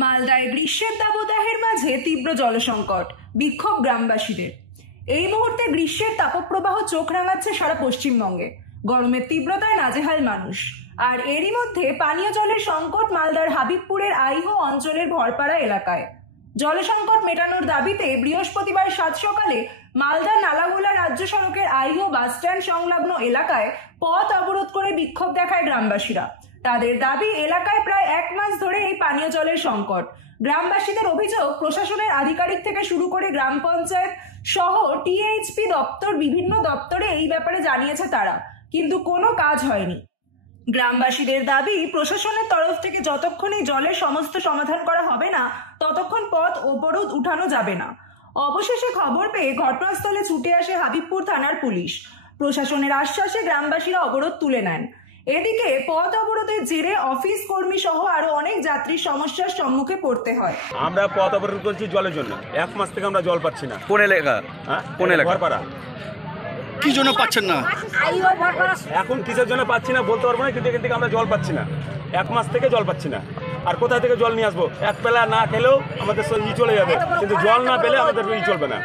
মালদায় গ্রীষ্মের দাবদাহের মাঝে তীব্র জলসংকট, বিক্ষোভ গ্রামবাসীদের। এই মুহূর্তে গ্রীষ্মের তাপপ্রবাহ চোখ রাঙাচ্ছে সারা পশ্চিমবঙ্গে। গরমের তীব্রতায় নাজেহাল মানুষ। আর এরই মধ্যে পানীয় জলের সংকট মালদার হাবিবপুরের আইহো অঞ্চলের ভরপাড়া এলাকায়। জলসংকট মেটানোর দাবিতে বৃহস্পতিবার সাত সকালে মালদার নালাগোলা রাজ্য সড়কের আইহো বাসস্ট্যান্ড সংলগ্ন এলাকায় পথ অবরোধ করে বিক্ষোভ দেখায় গ্রামবাসীরা। তাদের দাবি, এলাকায় প্রায় এক মাস ধরে এই পানীয় জলের সংকট। গ্রামবাসীদের অভিযোগ, প্রশাসনের আধিকারিক থেকে শুরু করে গ্রাম পঞ্চায়েত সহ টিএইচপি দপ্তর, বিভিন্ন দপ্তরে এই ব্যাপারে জানিয়েছে তারা, কিন্তু কোনো কাজ হয়নি। গ্রামবাসীদের দাবি, প্রশাসনের তরফ থেকে যতক্ষণ এই জলের সমস্ত সমাধান করা হবে না ততক্ষণ পথ অবরোধ উঠানো যাবে না। অবশেষে খবর পেয়ে ঘটনাস্থলে ছুটে আসে হাবিবপুর থানার পুলিশ। প্রশাসনের আশ্বাসে গ্রামবাসীরা অবরোধ তুলে নেন। এদিকে পথ অবরোধের জেরে অফিস কর্মী সহ আরো অনেক যাত্রীর সমস্যার সম্মুখে পড়তে হয়। আমরা পথ অবরোধ করছি জলের জন্য। এক মাস থেকে আমরা জল পাচ্ছি না। কোন এলাকা? কোন এলাকা? ভরপাড়া। কি জন্য পাচ্ছেন না? এখন কিসের জন্য পাচ্ছি না বলতে পারবো না, কিন্তু এখান থেকে আমরা জল পাচ্ছি না। এক মাস থেকে জল পাচ্ছি না। আর কোথা থেকে জল নিয়ে আসবো? এক বেলা না খেলেও আমাদের ই চলে যাবে, কিন্তু জল না পেলে আমাদের ই চলবে না।